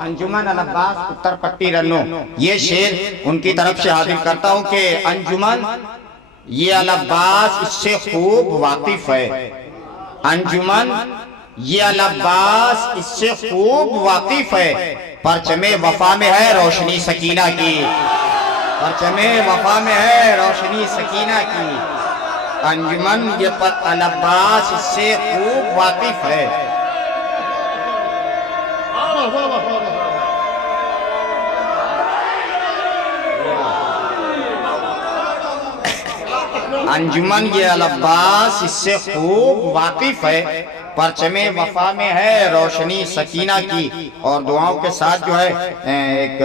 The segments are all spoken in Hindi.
अंजुमन अल अब्बास उत्तर पट्टी रन्नो, ये शेर उनकी तरफ से हाजिर करता हूँ कि अंजुमन ये अल अब्बास इससे खूब वाकिफ है। अंजुमन ये अल अब्बास इससे खूब वाकिफ है। परचमे वफा में है रोशनी सकीना की, परचमे वफा में है रोशनी सकीना की। अंजुमन ये अल अब्बास इससे खूब वाकिफ है। अंजुमन ये अल अब्बास इससे खूब वाकिफ है। परचमे वफा में है रोशनी सकीना की। और दुआओं के साथ जो है एक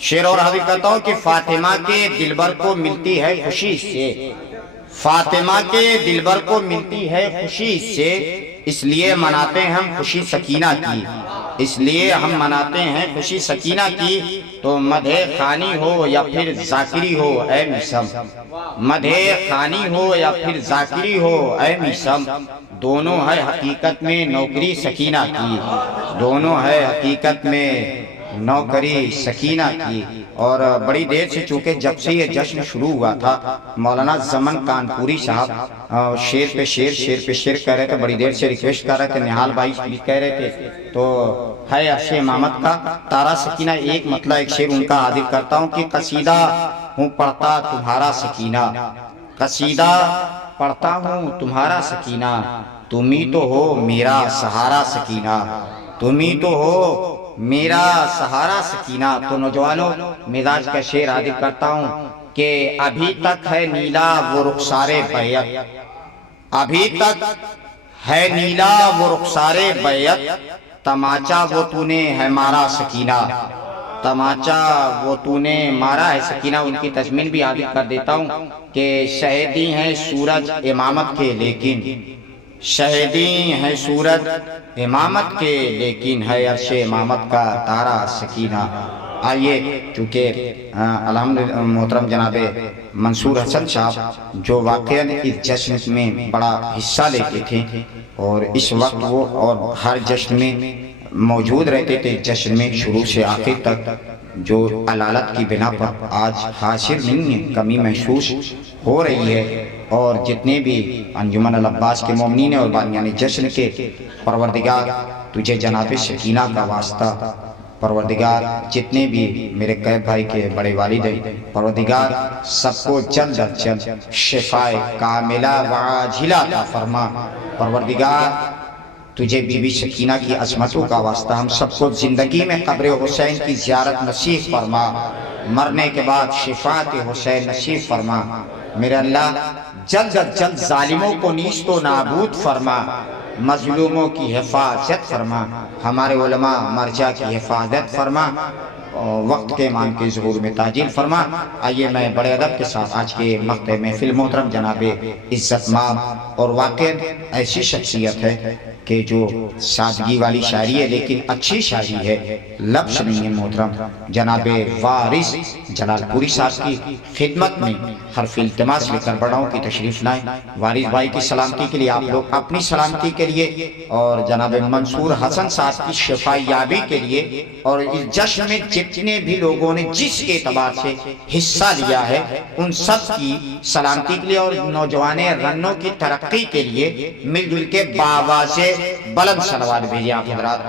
शेर और हाजिर करता हूँ कि फातिमा के दिलबर को मिलती है खुशी से, फातिमा के दिलबर को मिलती है खुशी से, इसलिए मनाते हैं हम खुशी सकीना की, इसलिए हम मनाते हैं खुशी सकीना की। तो मधे खानी हो या फिर जाकिरी हो ऐ मिसम, मधे खानी हो या फिर जाकिरी हो ऐ मिसम, दोनों है हकीकत में नौकरी सकीना की, दोनों है हकीकत में नौकरी सकीना की। और बड़ी देर से चूंकि जब से ये जश्न शुरू हुआ था, मौलाना जमन कानपुरी साहब शेर पे शेर, शेर पे शेर कह रहे थे, बड़ी देर से रिक्वेस्ट कर रहे थे, निहाल भाई भी कह रहे थे। तो है अर्शे इमामत का तारा सकीना एक मतलब एक शेर उनका हाजिर करता हूँ कि कसीदा हूँ पढ़ता तुम्हारा सकीना, कसीदा पढ़ता हूँ तुम्हारा सकीना, तुम ही तो हो मेरा सहारा सकीना, तुम ही तो हो मेरा सहारा सकीना। तो नौजवानों मिजाज का शेर हाजिर करता हूँ कि अभी तक है नीला वो रुखसारे बैयत, अभी तक है नीला वो रुखसारे बैयत, तमाचा वो तूने है मारा सकीना, तमाचा वो तूने मारा है सकीना। उनकी तस्मीन भी हाजिर कर देता हूँ कि शहीदी है सूरज इमामत के लेकिन, शहीदी है सूरज इमामत के लेकिन, है अर्शे इमामत का तारा सकीना। आइए चूँकि अल्हम्दुलिल्लाह मोहतरम जनाबे मंसूर हसन साहब जो वाक़ईन इस जश्न में बड़ा हिस्सा लेते थे और इस वक्त वो और हर जश्न में मौजूद रहते थे, जश्न में शुरू से आखिर तक, जो अलालत की बिना पर आज हासिल नहीं है, कमी महसूस हो रही है। और जितने भी अंजुमन अल अब्बास के मोमिनीन और बानियाने जश्न के, परवरदिगार तुझे जनाब सकीना का वास्ता, परवरदिगार जितने भी मेरे कैब भाई के बड़े वालिद हैं, परवरदिगार सबको जल्द अज जल्द शिफाए कामिला व आजिला अता फरमा। परवरदिगार तुझे बीबी सकीना की अजमतों का वास्ता हम सबको जिंदगी में कब्र हुसैन की ज़ियारत नसीब फरमा, मरने के बाद शिफात हुसैन नसीब फरमा। मेरे अल्लाह जल्द अज जल्द जालिमों को नीस्त व नाबूद फरमा, मजलूमों की हिफाजत फरमा, हमारे उलमा मरजा की हिफाजत फरमा, वक्त के मान के ज़हूर में ताजील फरमा। आइए मैं बड़े अदब के साथ आज के मक़ते महफ़िल मोहतरम जनाबे इज़्ज़तमाब और वाक़ई ऐसी शख्सियत है कि जो सादगी वाली शायरी है लेकिन अच्छी शायरी है, लफ्ज़ नहीं है मोहतरम जनाबे वारिस जलालपुरी साहब की खिदमत में हर्फ इल्तिमास लेकर बड़ा हूँ कि तशरीफ़ लाएँ। वारिस भाई की सलामती के लिए, आप लोग अपनी सलामती के लिए और जनाब मंसूर हसन साहब की शफायाबी के लिए और इस जश्न में जितने भी लोगों ने जिस एतबार से हिस्सा लिया है उन सब की सलामती के लिए और नौजवान रन्नों की तरक्की के लिए मिलजुल के बाबा से बुलंद सलवात भेजिए आप हज़रात।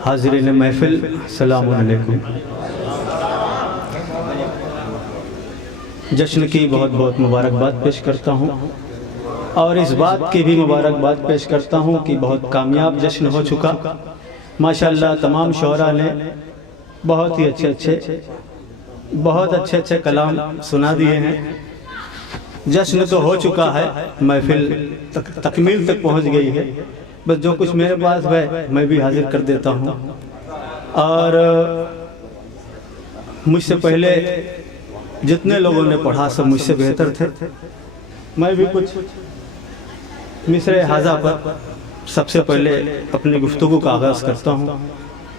हाज़िरीन महफिल अस्सलामु अलैकुम। जश्न की बहुत बहुत मुबारकबाद पेश करता हूँ और इस बात की भी मुबारकबाद पेश करता हूँ कि बहुत कामयाब जश्न हो चुका। माशाअल्लाह तमाम शोरा ने बहुत ही अच्छे अच्छे कलाम सुना दिए हैं। जश्न तो हो चुका है, महफिल तकमील तक पहुँच गई है, बस जो कुछ मेरे पास है मैं भी हाजिर कर देता हूँ। और मुझसे पहले जितने लोगों ने पढ़ा सब मुझसे बेहतर थे, मैं भी कुछ मिसरे हाजा पर सबसे पहले अपनी गुफ्तगू का आगाज़ करता हूँ,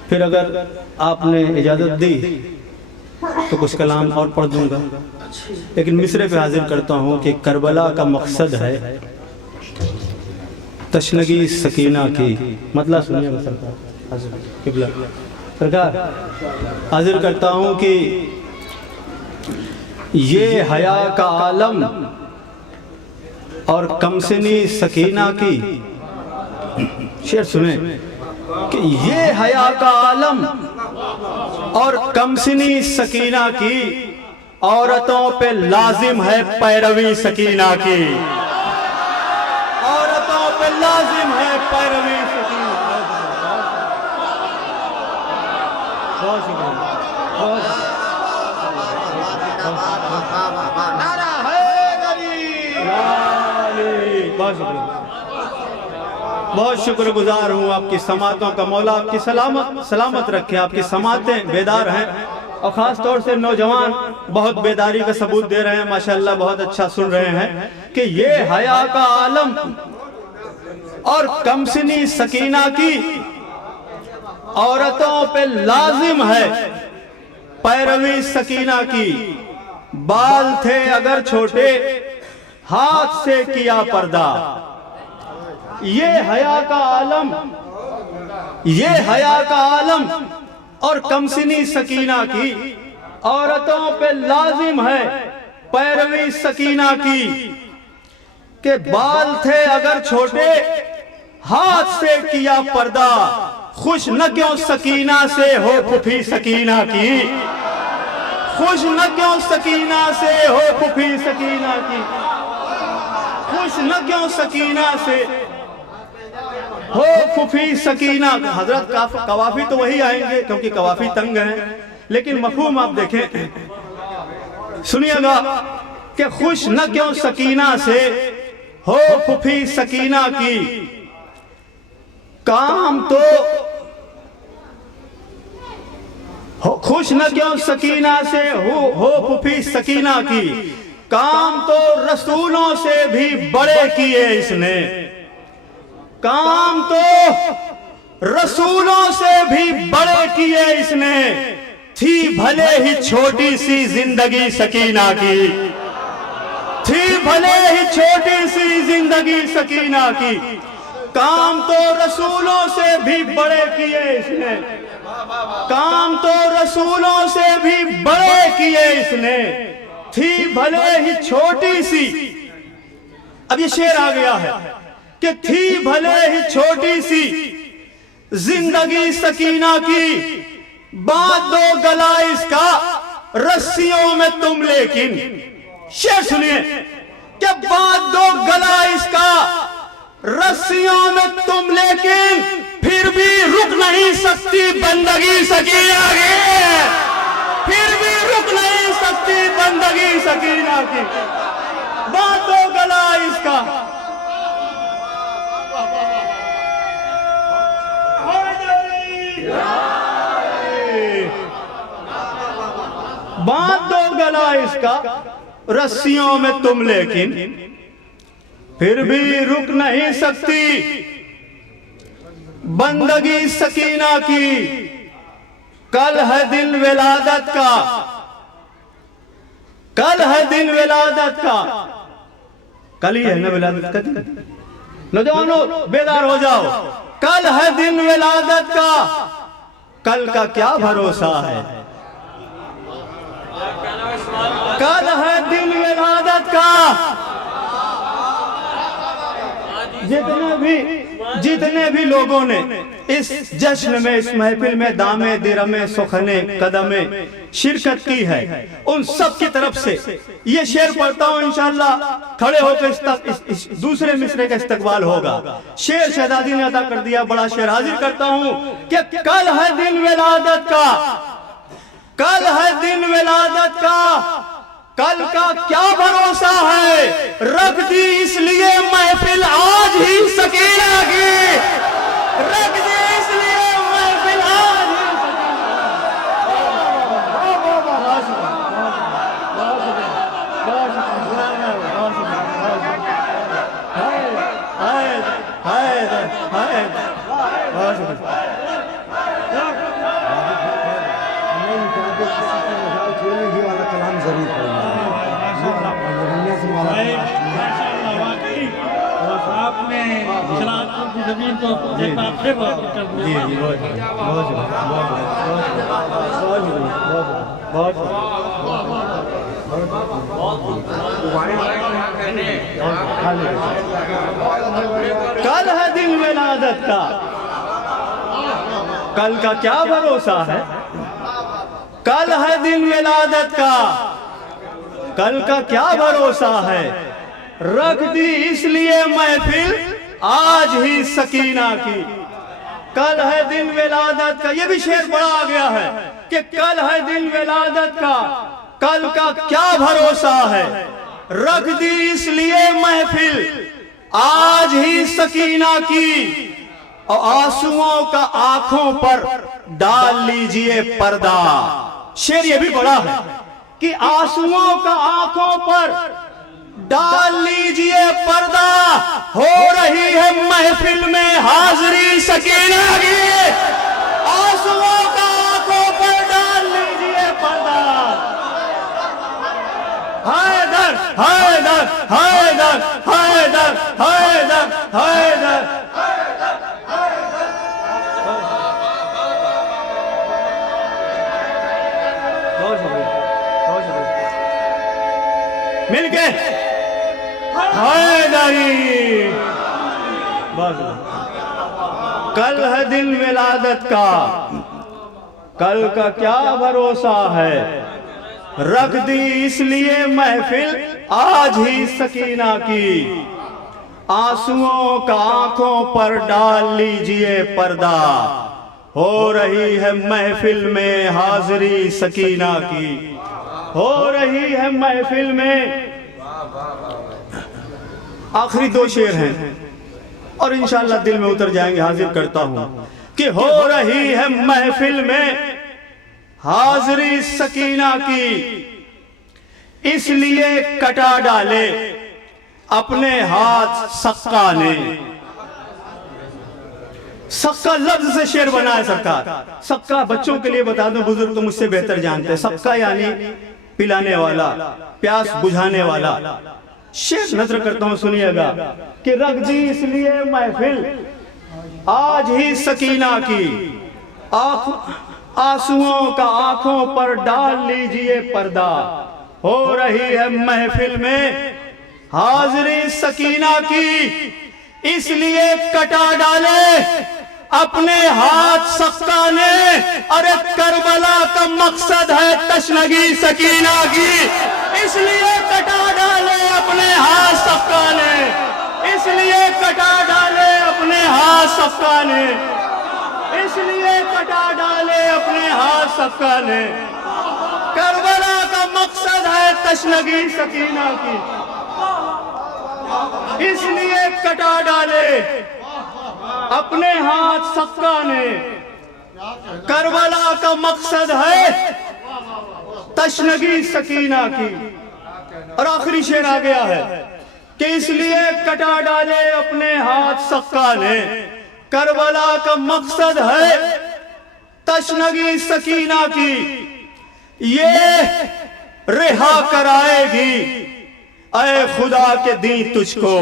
फिर अगर आपने इजाज़त दी तो कुछ कलाम और पढ़ दूँगा। लेकिन मिसरे पे हाजिर करता हूँ कि करबला का मकसद है तशनगी सकीना की। मतलब सुनिए सरकार, हाजिर करता हूँ कि ये हया का आलम और कमसनी सकीना की, शेर सुने, कि ये हया का आलम और कमसनी सकीना की औरतों पे लाजिम है पैरवी सकीना की। औरतों पे लाजिम है पैरवी सकीना। बहुत शुक्रिया, बहुत शुक्रगुजार हूँ आपकी समातों का। मौला आपकी सलामत रखे, आपकी समातें बेदार हैं और ख़ास तौर से नौजवान बहुत बेदारी का सबूत दे रहे हैं माशाल्लाह, बहुत अच्छा सुन रहे हैं कि ये हया का आलम और कमसनी सकीना की औरतों पे लाजिम है पैरवी सकीना की। बाल थे अगर छोटे हाथ से किया पर्दा। ये हया का आलम, ये हया का आलम और कमसनी सकीना की औरतों पे लाजिम है पैरवी सकीना की। के बाल थे अगर छोटे हाथ से किया पर्दा। खुश न क्यों सकीना से हो फुफी सकीना की। खुश न क्यों सकीना से हो फुफी सकीना की। खुश न क्यों सकीना से हो फुफी सकीना। हजरत कवाफी तो वही आएंगे क्योंकि कवाफी तंग हैं, लेकिन मफहूम आप देखें, सुनिएगा कि खुश न क्यों सकीना से हो फुफी सकीना की। काम तो खुश न क्यों सकीना से हो फुफी सकीना की। काम तो रसूलों से भी बड़े किए इसने। काम तो रसूलों से भी बड़े किए इसने। थी भले ही छोटी सी जिंदगी सकीना की। थी भले ही छोटी सी जिंदगी सकीना की। काम तो रसूलों से भी बड़े किए इसने। काम तो रसूलों से भी बड़े किए इसने। थी भले ही छोटी सी, अब ये शेर आ गया है कि थी भले ही छोटी सी जिंदगी सकीना की। बात दो गला इसका रस्सियों में तुम लेकिन। शेर सुनिए कि बात दो गला इसका रस्सियों में तुम लेकिन फिर भी रुक नहीं सकती बंदगी सकीना की। फिर भी रुक नहीं सकती बंदगी सकीना की। बात दो गला इसका बांध दो गला इसका रस्सियों में तुम लेकिन फिर भी रुक नहीं सकती बंदगी सकीना की। कल है दिन विलादत का। कल है दिन विलादत का। कल ही है ना विलादत का दिन। नौजवानों बेदार हो जाओ। कल है दिन विलादत का। कल का क्या भरोसा है। कल है दिन विलादत का। जितने भी लोगों ने इस जश्न में, इस महफिल में दामे दिरमे सुखने कदमे शिरकत की है, उन सब की तरफ से ये शेर पढ़ता हूँ। इंशाअल्लाह खड़े होकर इस दूसरे मिसरे का इस्तकबाल होगा। शेर शहजादी ने अदा कर दिया, बड़ा शेर हाजिर करता हूँ कि कल है दिन विलादत का। कल है दिन विलादत का। कल का क्या भरोसा है। रख दी इसलिए महफिल आज ही सकीना की। रख दी इसलिए महफिल आज ही ये वाला कलाम जरूर पढ़ना। जमीन को एक बार फिर कर जी जी बहुत बहुत बहुत कल है दिन विलादत का, कल का क्या भरोसा है, कल है दिन विलादत का, कल का क्या भरोसा है, रख दी इसलिए महफिल आज ही सकीना की। कल है दिन विलादत का, ये भी शेर बड़ा आ गया है कि कल है दिन विलादत का, कल का क्या भरोसा है, रख दी इसलिए महफिल आज ही सकीना की, और आंसुओं का आंखों पर डाल लीजिए पर्दा। शेर ये भी बड़ा है कि आंसुओं का आंखों पर डाल लीजिए पर्दा, हो रही है महफिल में हाजिरी सकीना की। आंसुओं का आंखों पर डाल लीजिए पर्दा। हैदर हैदर हैदर हैदर हैदर हैदर। मिलके हैदरी। बस कल है दिन विलादत का, कल का क्या भरोसा है, रख दी इसलिए महफिल आज ही सकीना की। आंसुओं का आंखों पर डाल लीजिए पर्दा, हो रही है महफिल में हाजिरी सकीना की, हो रही है महफिल में। आखिरी दो शेर हैं और इंशाअल्लाह दिल में उतर जाएंगे। हाजिर करता हूं कि हो रही है महफिल में हाजिरी सकीना की, इसलिए कटा डाले अपने हाथ सक्का ने। सक्का लफ्ज से शेर बना है सरकार। सक्का बच्चों के लिए बता दूं, बुजुर्ग तो मुझसे बेहतर जानते हैं। सक्का यानी पिलाने वाला, प्यास बुझाने वाला। शेर नजर करता हूं, सुनिएगा कि रख दी इसलिए महफिल आज ही सकीना की, आंसुओं का आंखों पर डाल लीजिए पर्दा, हो रही है महफिल में हाजिरी सकीना की, इसलिए कटा डाले अपने हाथ सक्का ने। अरे करबला का मकसद है तशनगी सकीना की, इसलिए कटा डाले अपने हाथ सक्का ने, इसलिए कटा डाले अपने हाथ सक्का ने, इसलिए कटा डाले अपने हाथ सक्का ने। करबला का मकसद है तशनगी सकीना की, इसलिए कटा डाले अपने हाथ सक्का ने। करबला का मकसद है तशनगी सकीना की। और आखिरी शेर आ गया है कि इसलिए कटा डाले अपने हाथ सक्का ने, करबला का मकसद है तशनगी सकीना की, ये रिहा कराएगी ऐ खुदा के दी तुझको।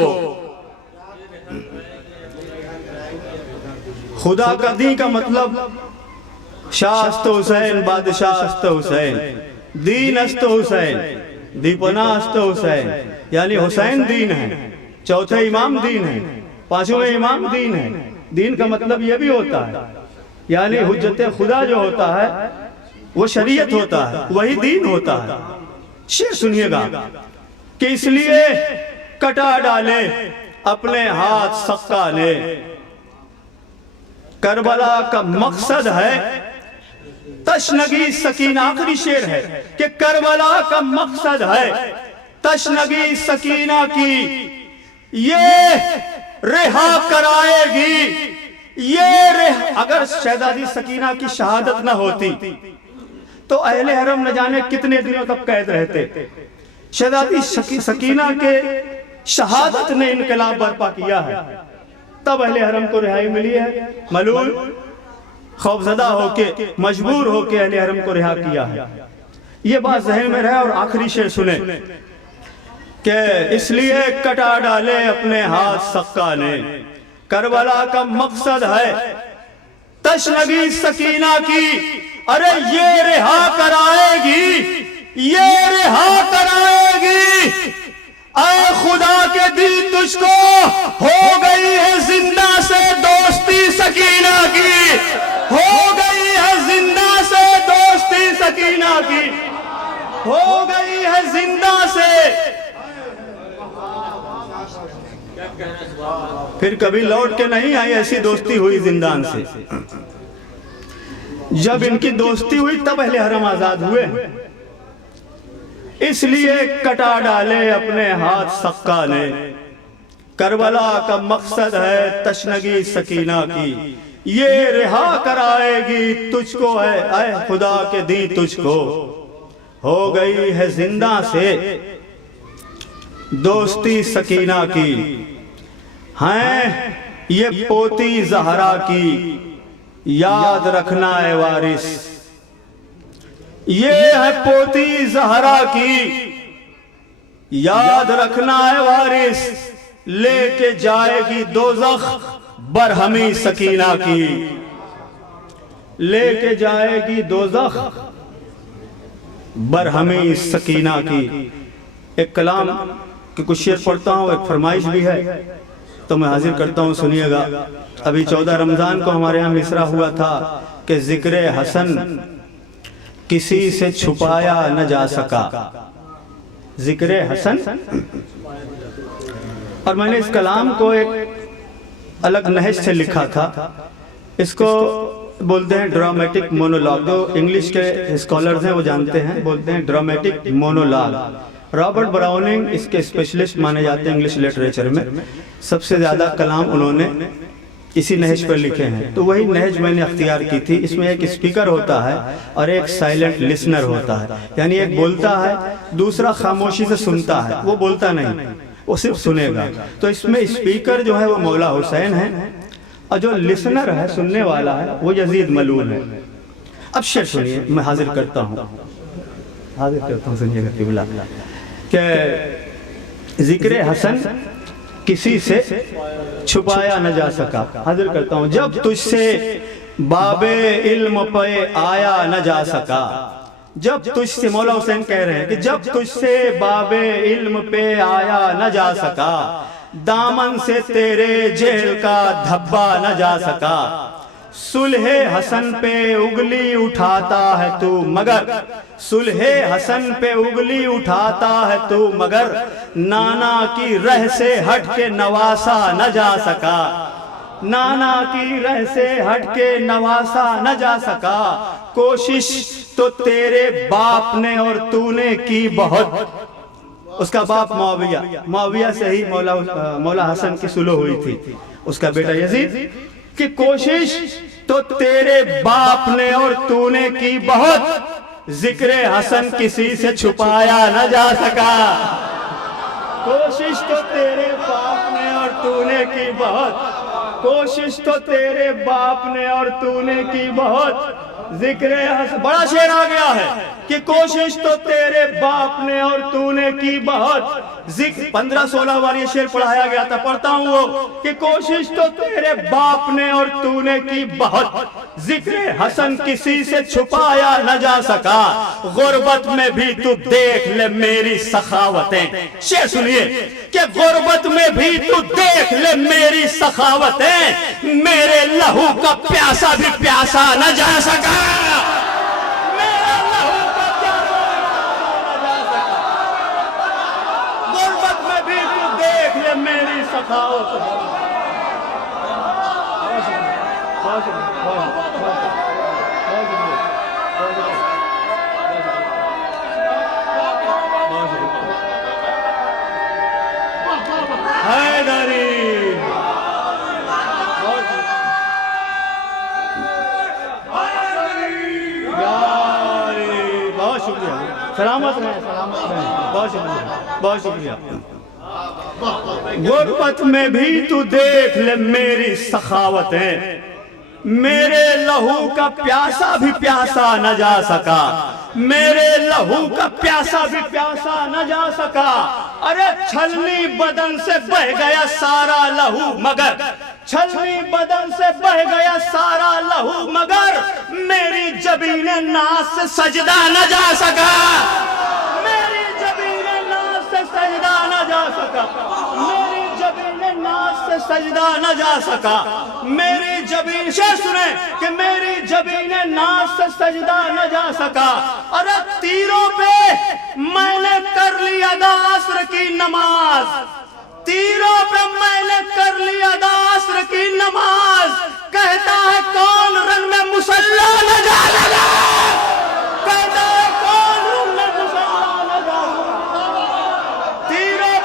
खुदा का दी का मतलब शास्त हुसैन, बादशाह अस्त हुसैन, दीन अस्त हुसैन, दीपना अस्त हुसैन, यानी हुसैन दीन है, चौथे इमाम दीन है, पांचवें इमाम दीन है। दीन का मतलब यह भी होता है, यानी हुज्जत खुदा जो होता है वो शरीयत होता है, वही दीन होता है। शेर सुनिएगा कि इसलिए कटा डाले अपने हाथ सक्का ने, करबला का मकसद है तशनगी सकीना। आखिरी शेर है कि करबला का मकसद है तशनगी सकीना की, ये रिहा कराएगी, ये अगर शहजादी सकीना की शहादत न होती तो अहले हरम न जाने कितने दिनों तक कैद रहते। शहजादी सकीना के शहादत ने इनकलाब बर्पा किया है, तब अहले हरम को रिहाई मिली है। मलूल खौफजदा होके, मजबूर होके अहले हरम को रिहा किया है। ये बात जहन में रहे। और आखिरी शेर सुने कि इसलिए कटा डाले अपने हाथ सक्का ने, करबला का मकसद है तशनगी सकीना की। अरे ये रिहा कराएगी, ये रिहा कराएगी। ऐ खुदा के दी तुझको हो गई है जिंदा से दोस्ती सकीना की, हो गई है जिंदा से दोस्ती सकीना की, हो गई है जिंदा से। फिर कभी लौट के नहीं आई, ऐसी दोस्ती हुई जिंदान से। जब इनकी दोस्ती हुई तब अहले हरम आजाद हुए, इसलिए कटा डाले अपने हाथ सक्का ने। करबला का मकसद है तशनगी सकीना की, ये रिहा कराएगी तुझको है ऐ खुदा के दी तुझको, हो गई है जिंदा से दोस्ती सकीना की। हैं ये पोती जहरा की, याद रखना है वारिस। ये है पोती जहरा की, याद रखना है वारिस। लेके जाएगी दोज़ख बरहमी सकीना की, लेके जाएगी दोज़ख बरहमी सकीना की। एक कलाम के कुछ शेर पढ़ता हूँ, एक फरमाइश भी है तो मैं हाजिर करता हूँ, सुनिएगा। अभी 14 रमजान को हमारे यहाँ मिसरा हुआ था कि जिक्र हसन किसी से छुपाया न जा सका। जिक्र हसन, और मैंने इस कलाम को एक अलग नहज से लिखा था। इसको बोलते हैं ड्रामेटिक मोनोलॉग। जो इंग्लिश के स्कॉलर्स हैं वो जानते हैं, बोलते हैं ड्रामेटिक मोनोलॉग। रॉबर्ट ब्राउनिंग इसके स्पेशलिस्ट माने जाते हैं इंग्लिश लिटरेचर में। सबसे ज्यादा कलाम उन्होंने इसी नहज पर लिखे हैं, तो वही नहज मैंने अख्तियार की थी। इसमें एक स्पीकर होता है और एक साइलेंट लिसनर होता है, यानी एक बोलता है, दूसरा खामोशी से सुनता है। वो बोलता नहीं, वो सिर्फ सुनेगा। तो इसमें स्पीकर जो है वो मौला हुसैन है, और जो लिसनर है, सुनने वाला है, वो यजीद मलून है। अब शेर सुनिए, मैं हाजिर करता हूँ, सुनिएगा किबला कि जिक्र हसन किसी से छुपाया न जा सका। हाजिर करता हूँ, जब तुझसे बाबे इल्म पे आया न जा सका। जब तुझसे, मौला हुसैन कह रहे हैं कि जब तुझसे बाबे इल्म पे आया न जा सका, दामन से तेरे जेल का धब्बा न जा सका। सुलहे हसन पे उंगली उठाता है तू मगर, सुलहे हसन पे उंगली उठाता है तू मगर, नाना की रह से हट के नवासा न जा सका। नाना की रह से हट के नवासा न जा सका। कोशिश तो तेरे बाप ने और तूने की बहुत। उसका बाप मुआविया, मुआविया से ही मौला हसन की सुलह हुई थी। उसका बेटा यजीद कि कोशिश तो तेरे बाप ने और तूने की बहुत, जिक्र हसन किसी से छुपाया न जा सका। कोशिश तो तेरे बाप ने और तूने की बहुत, कोशिश तो तेरे बाप ने और तूने की बहुत, जिक्र हसन। बड़ा शेर आ गया है कि कोशिश तो तेरे बाप ने और तूने की बहुत। जिक्र 15-16 बार ये शेर पढ़ाया गया था, पढ़ता हूँ वो कि कोशिश तो तेरे बाप ने और तूने की बहुत, जिक्र हसन किसी से छुपाया न जा सका। गुर्बत में भी तू देख ले मेरी सखावतें। शेर सुनिए कि गुर्बत में भी तू देख ले मेरी सखावतें, मेरे लहू का प्यासा भी प्यासा न जा सका। मेरे लहू का प्यासा न जा सका। गुर्बत में भी तू देख ले मेरी सखावत। सलामत रहे, सलामत रहे। बहुत शुक्रिया, बहुत शुक्रिया। गुर्बत में भी तू देख ले मेरी सखावतें, मेरे लहू का प्यासा भी प्यासा न जा सका। मेरे लहू का प्यासा भी प्यासा न जा सका। अरे छलनी बदन से बह गया सारा लहू मगर, छलनी बदन से बह गया सारा लहू, मगर मेरी जबीन नाज से सजदा न जा सका, मेरी जबीन नाज से सजदा न जा सका, मेरी जबीन नाज से सजदा न जा सका, मेरी जबीन से सुने कि मेरी जबीन नाज से सजदा न जा सका। अरे तीरों पे मैंने कर ली अदा असर की नमाज, तीरों पे मैंने कर ली अदा असर की नमाज, कहता है कौन रन में मुसल्ला न जा लगा, कहता है कौन रन में मुसल्ला न जा लगा। तीरों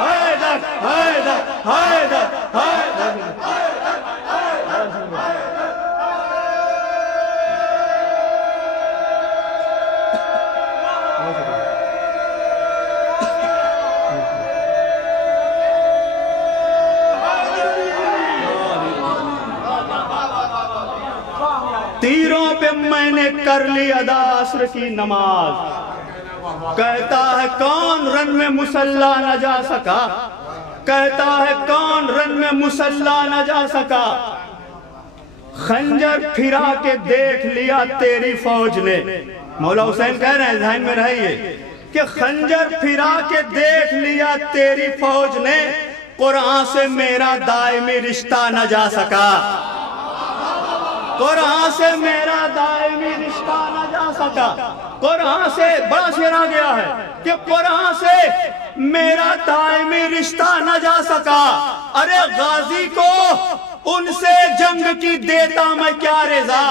हैदर हैदर हैदर हैदर तीरों पे मैंने कर ली अदा असर की नमाज, कहता है कौन रन में मुसल्ला न जा सका, कहता है कौन रन में मुसल्ला न जा सका। खंजर फिरा के देख लिया तेरी फौज ने, मौला हुसैन कह रहे हैं ध्यान में रहिए कि खंजर फिरा के देख लिया तेरी फौज ने, कुरान से मेरा दायमी रिश्ता न जा सका, कुरान से मेरा दायमी रिश्ता न जा सका। कुरान से बड़ा शेर आ गया है कि कुरान से मेरा दायमी रिश्ता न जा सका। अरे गाजी को उनसे जंग की देता मैं क्या रजा,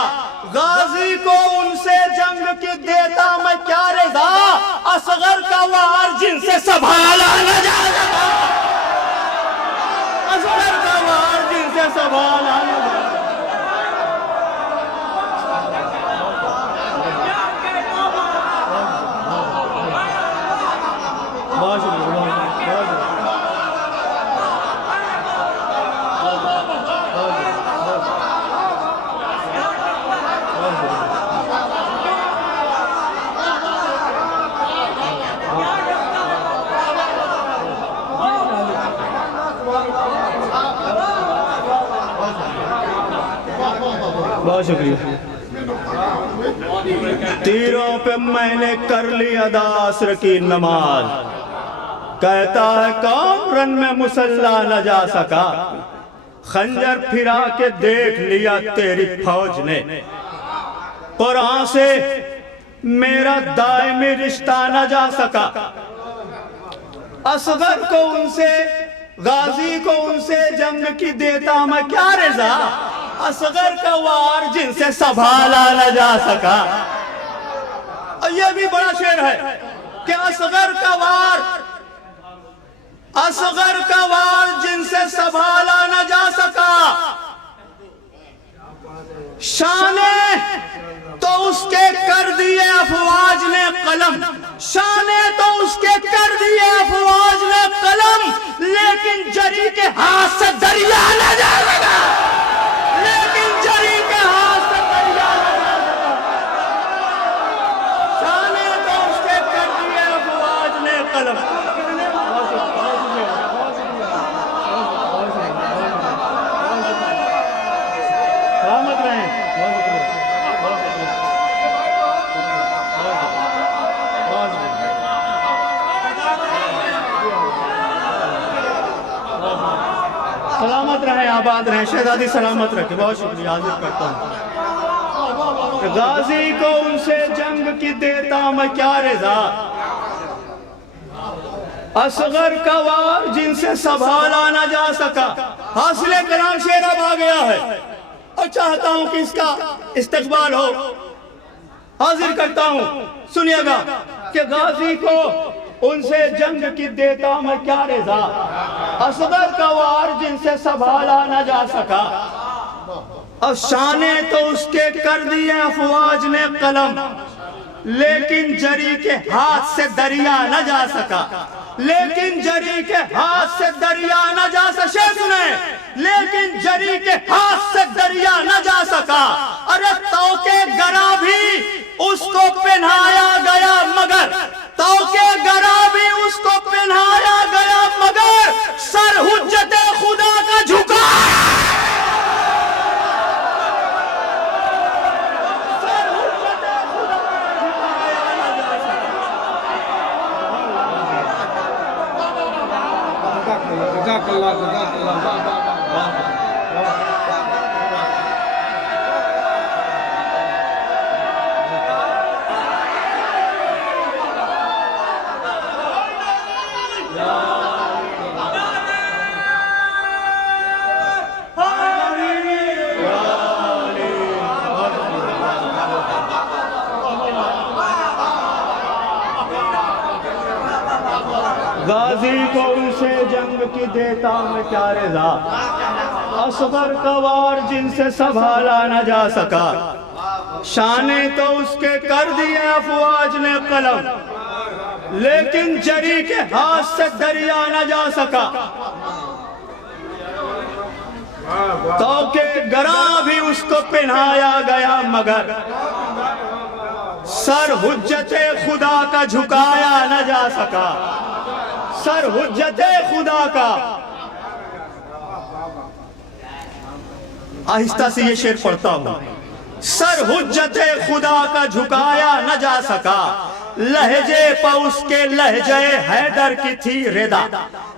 गाजी को उनसे जंग की देता मैं क्या रजा, असगर का वार जिनसे संभाला न जा सका, असगर का वार जिनसे संभाला न जा सका। बहुत शुक्रिया। तीरों पे मैंने कर ली अदा असर की नमाज, कहता है कौन रन में मुसल्ला न जा सका। खंजर फिरा के देख लिया तेरी फौज ने, कुरान से मेरा दायमी रिश्ता न जा सका। असगर को उनसे, गाजी को उनसे जंग की देता मैं क्या रजा, असगर का वार जिनसे संभाला न जा सका। और ये भी बड़ा शेर है कि असगर का वार, असगर का वार जिनसे संभाला न जा सका। शाने तो उसके कर दिए अफवाज ने कलम, शाने तो उसके कर दिए अफवाज ने कलम, लेकिन जरी के हाथ से दरिया न जा सका, लेकिन जरी के हाथ से दरिया न जा सका। शाने तो उसके कर दिए अफवाज ने कलम। सलामत रहें। सलामत रहें, आबाद रहें, शहजादी सलामत रखे। बहुत शुक्रिया, हाजिर करता हूँ। गाजी को उनसे जंग की देता मैं क्या रजा, असगर का वार जिनसे संभाला न जा सका। हासिल कलाम शेर अब आ गया है और चाहता हूं कि इसका इस्तकबाल हो। हाजिर करता हूं, सुनिएगा कि गाजी को उनसे जंग की देता मैं क्या रजा, असगर का वार जिनसे संभाला न जा सका। और शाने तो उसके कर दिए अफवाज ने कलम, लेकिन जरी के हाथ से दरिया न जा सका, लेकिन जरी के हाथ से दरिया न जा सके। सुने, लेकिन जरी के हाथ से दरिया न जा सका। अरे तौके गरा भी उसको पहनाया गया, मगर तौके गरा भी उसको पहनाया गया, मगर सर हुज्जते खुदा का झुका। गाजी को उसे जंग की देता मैं क्या रजा, असगर कवार जिनसे संभाला न जा सका। शाने तो उसके कर दिए अफवाज ने कलम, लेकिन जरी के हाथ से दरिया न जा सका। तो के गरा भी उसको पहनाया गया मगर सर हुज्जते खुदा का झुकाया न जा सका। सर हुज्जते खुदा का। आहिस्ता से ये शेर पढ़ता हूं। सर हुज्जते खुदा का झुकाया न जा सका। लहजे पर उसके लहजे हैदर की थी रिदा।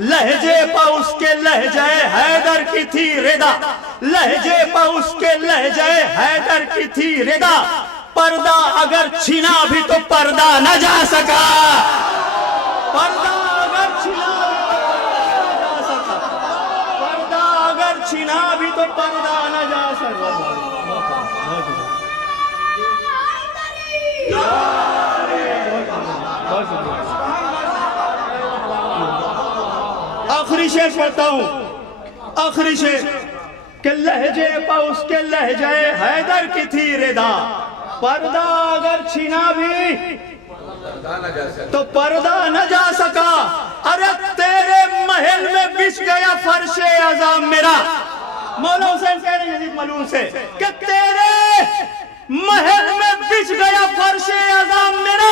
लहजे पर उसके लहजे हैदर की थी रिदा। लहजे पर उसके लहजे हैदर की थी रिदा। पर्दा अगर छीना भी तो पर्दा न जा सका। पर्दा अगर छीना भी तो पर्दा न जा सका। आखिरी शेर पढ़ता हूं। आखिरी शेर के लहजे पर उसके लहजे हैदर की थी रिदा। पर्दा अगर छीना भी तो पर्दा न जा सका। अरे तेरे महल में बिछ गया फर्शे अज़ाम मेरा। मौला हुसैन कह रहे हैं मलून से कि तेरे महल में बिछ गया फर्शे अज़ाम मेरा।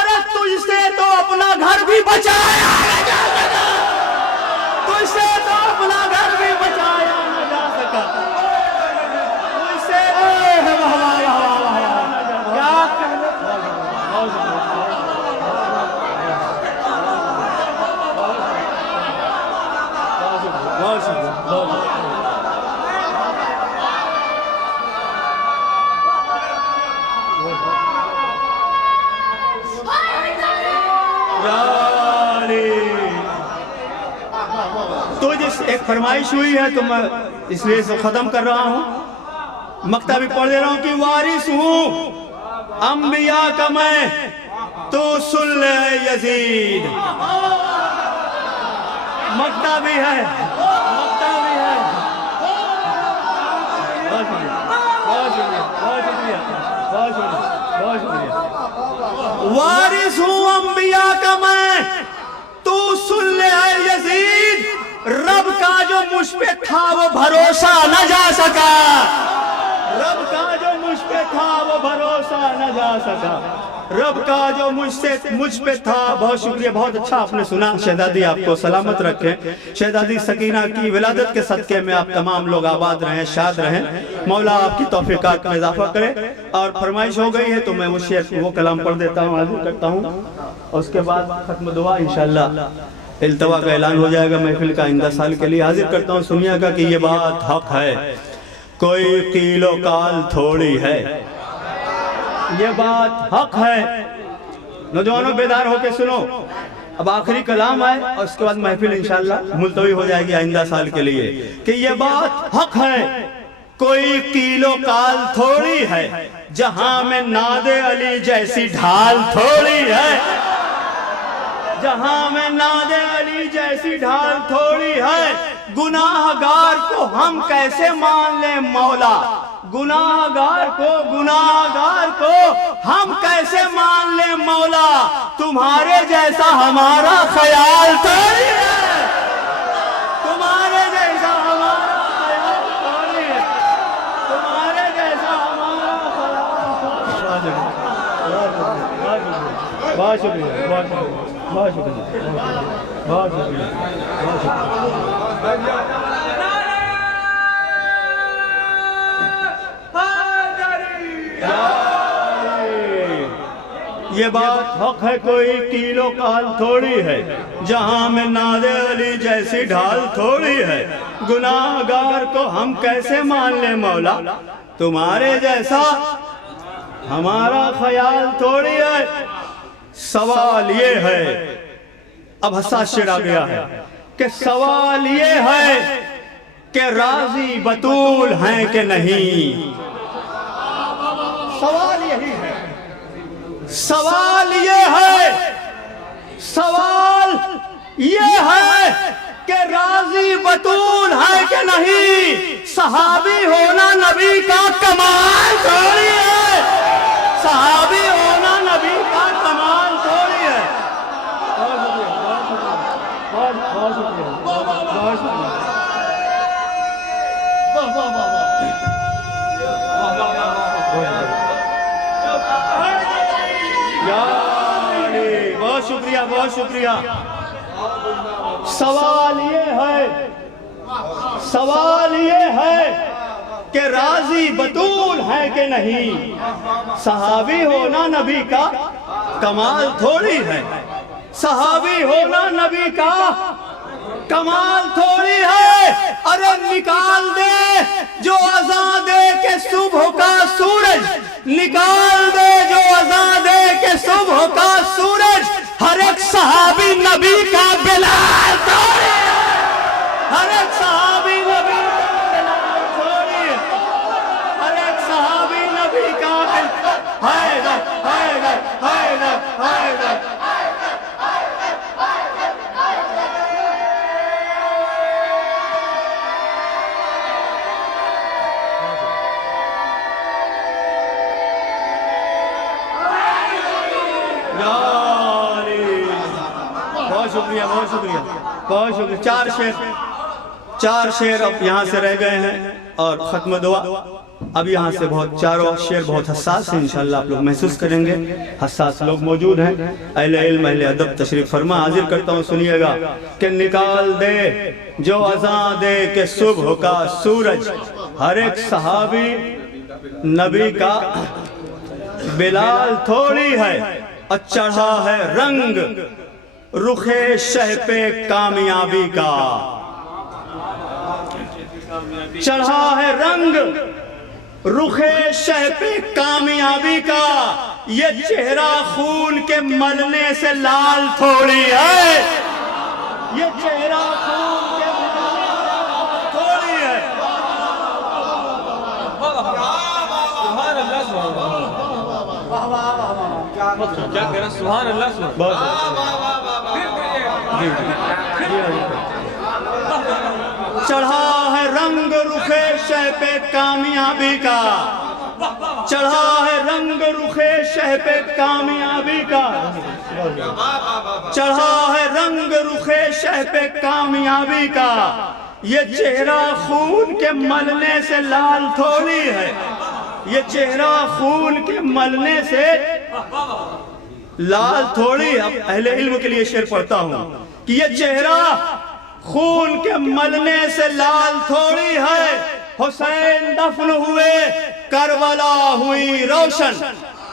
अरे तुझसे तो अपना घर भी बचाया न जा सका। तुझसे तो अपना घर भी बचाया न जा सका। तुझसे तो जिस एक फरमाइश हुई है तो मैं इसलिए इसे खत्म कर रहा हूं। मक्ता भी पढ़ दे रहा हूं कि वारिस हूं अंबिया का मैं, तो सुन ले यजीद। मक्ता भी है, मक्ता भी है। बहुत शुक्रिया, बहुत शुक्रिया, बहुत शुक्रिया, बहुत शुक्रिया, बहुत शुक्रिया। वारिस हूं अंबिया का मैं, तू सुन ले यजीद। रब का जो मुझ पे था वो भरोसा न जा सका। रब का जो मुझ पे था वो भरोसा न जा सका। रब का जो मुझ पे था। बहुत शुक्रिया, बहुत अच्छा आपने सुना। शहजादी आपको सलामत रखें। शहजादी सकीना की विलादत के सदके में आप तमाम लोग आबाद रहें, शाद रहें। मौला आपकी तौफीकात में इजाफा करे। और फरमाइश हो गई है तो मैं वो शेर वो कलाम पढ़ देता हूँ, हाजिर करता हूँ। और उसके बाद खत्म दुआ इंशाअल्लाह इल्तवा का ऐलान हो जाएगा महफिल का आइंदा साल के लिए। हाजिर करता हूँ, सुनिएगा कि ये बात हक है, कोई कीलो काल थोड़ी है। ये बात हक है। नौजवानों बेदार होके सुनो। अब आखिरी कलाम है और उसके बाद महफिल इंशाअल्लाह मुलतवी हो जाएगी आइंदा साल के लिए। कि ये बात हक है, कोई कीलो काल थोड़ी है। जहां में नादे अली जैसी ढाल थोड़ी है। जहां में नादे अली जैसी ढाल थोड़ी है। गुनाहगार को हम कैसे मान ले मौला। गुनाहगार को हम कैसे मान ले मौला। तुम्हारे जैसा हमारा ख्याल थोड़ी है। तुम्हारे जैसा हमारा ख्याल थोड़ी है। तुम्हारे जैसा हमारा ख्याल। बहुत शुक्रिया, बहुत शुक्रिया, बहुत शुक्रिया, बहुत शुक्रिया, बहुत शुक्रिया। ये बात हक है कोई किलो काल थोड़ी है, जहां में नादे अली जैसी ढाल थोड़ी है। गुनाहगार को हम कैसे मान ले मौला, तुम्हारे जैसा हमारा ख्याल थोड़ी है। सवाल ये है, अब हसास शेर आ गया है कि सवाल ये है कि राजी बतूल हैं कि नहीं। सवाल यही है, सवाल ये है, सवाल ये है कि राजी बतूल है कि नहीं। सहाबी होना नबी का कमाल थोड़ी है, सहाबी होना नबी का कमाल थोड़ी है। बहुत शुक्रिया, बहुत शुक्रिया। बहुत शुक्रिया, बहुत शुक्रिया। सवाल ये है कि राजी बतूल है कि नहीं। सहाबी होना नबी का कमाल थोड़ी है, सहाबी होना नबी का कमाल थोड़ी है। अरे निकाल दे जो अज़ा दे के सुबह का सूरज, निकाल दे जो अज़ा दे के सुबह का सूरज। हर एक सहाबी नबी का बिलाल थोड़ी है, हर एक सहाबी नबी का बिलाल थोड़ी है, हर एक सहाबी नबी का हैदर हैदर हैदर हैदर। बहुत शुक्रिया, बहुत शुक्रिया, बहुत शुक्रिया। चार शेर अब यहाँ से रह गए हैं और खत्म दुआ। अब यहाँ से बहुत चारों शेर बहुत हसास हैं, इंशाल्लाह आप लोग महसूस करेंगे। हसास लोग मौजूद हैं, अहले इल्म अहले अदब तशरीफ फरमा। हाजिर करता हूँ, सुनिएगा कि निकाल दे जो अज़ा दे के सुबह का सूरज। हर एक सहाबी नबी का बिलाल थोड़ी है, और चढ़ा है रंग रुखे शह पे कामयाबी का। चढ़ा है रंग रुखे शह पे कामयाबी का। ये चेहरा खून के मलने से लाल थोड़ी है, ये चेहरा खून के मलने से लाल थोड़ी है। क्या कह रहा, सुभान अल्लाह। चढ़ा है रंग रुखे शह पे कामयाबी का, चढ़ा है रंग रुखे शह पे कामयाबी का। चढ़ा है रंग रुखे शह पे कामयाबी का। ये चेहरा खून के मलने से लाल थोड़ी है, ये चेहरा खून के मलने से लाल थोड़ी। अब अहले इल्म के लिए शेर पढ़ता हूं कि ये चेहरा खून के मलने से लाल थोड़ी है। हुसैन दफन हुए करबला हुई रोशन,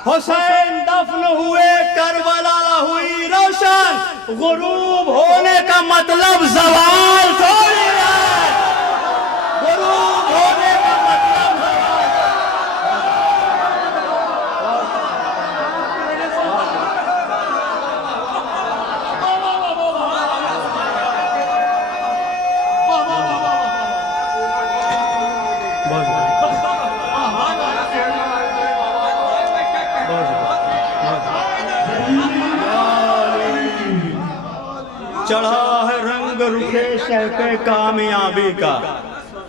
हुसैन दफन हुए करबला हुई रोशन। गुरूब होने का मतलब ज़वाल थोड़ी है, गुरूब होने का मतलब चढ़ा है रंग रुखे शह पे कामयाबी का।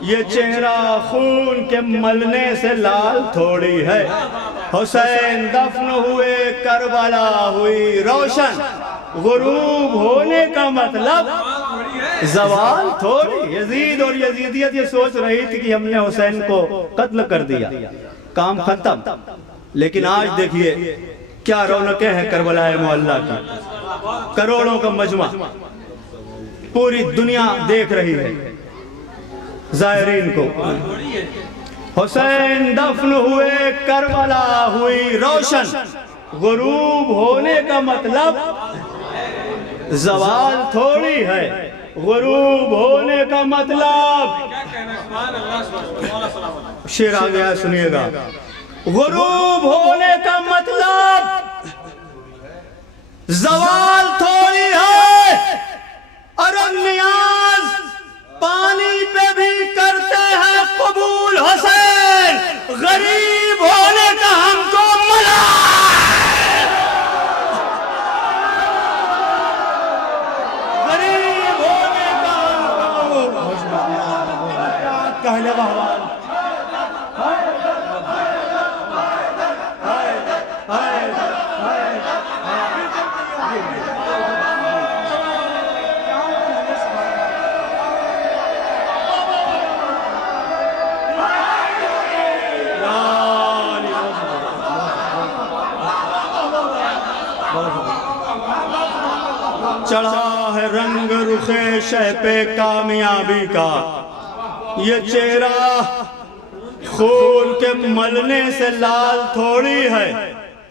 ये चेहरा खून के मलने से लाल थोड़ी है। हुसैन दफन हुए करबला हुई रोशन। गुरूब होने का मतलब जवाल थोड़ी। यजीद और यजीदियत ये सोच रही थी कि हमने हुसैन को कत्ल कर दिया, काम खत्म। लेकिन आज देखिए क्या रौनकें हैं करबला मोहल्ला की। करोड़ों का मजमा, पूरी दुनिया देख रही है जायरीन को। हुसैन दफन हुए करबला हुई रोशन। गुरूब होने का मतलब जवाल थोड़ी है। गुरूब होने का मतलब, क्या कहना है? सुभान अल्लाह, सुभान अल्लाह। शेर आ गया, सुनिएगा। गुरूब होने का मतलब जवाल थोड़ी है। अरे नियाज पानी पे भी करते हैं कबूल हुसैन, गरीब होने का हमको मना। गरीब होने का हमको कहने वाला चढ़ा है रंग रुखे शह पे कामयाबी का, ये चेहरा खून के मलने से लाल थोड़ी है।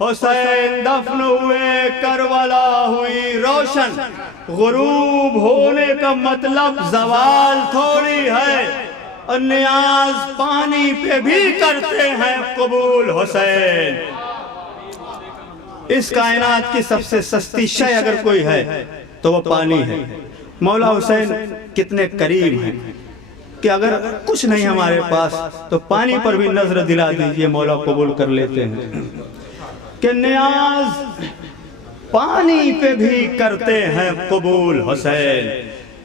हुसैन दफन हुए, करबला हुई रोशन। गुरूब होने का मतलब जवाल थोड़ी है। और नियाज पानी पे भी करते हैं कबूल हुसैन। इस कायनात की सबसे सस्ती शय अगर कोई है तो वो पानी है। मौला हुसैन कितने करीब हैं कि अगर कुछ नहीं हमारे पास तो पानी पर भी नजर दिला दीजिए, मौला कबूल कर लेते हैं। कि नियाज पानी पे भी करते हैं कबूल हुसैन,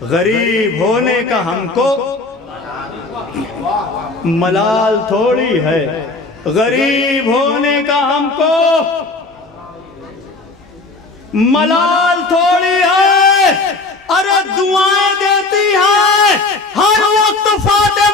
गरीब होने का हमको मलाल थोड़ी है। गरीब होने का हमको मलाल थोड़ी है। अरे दुआएं देती है हर वक्त फातिमा।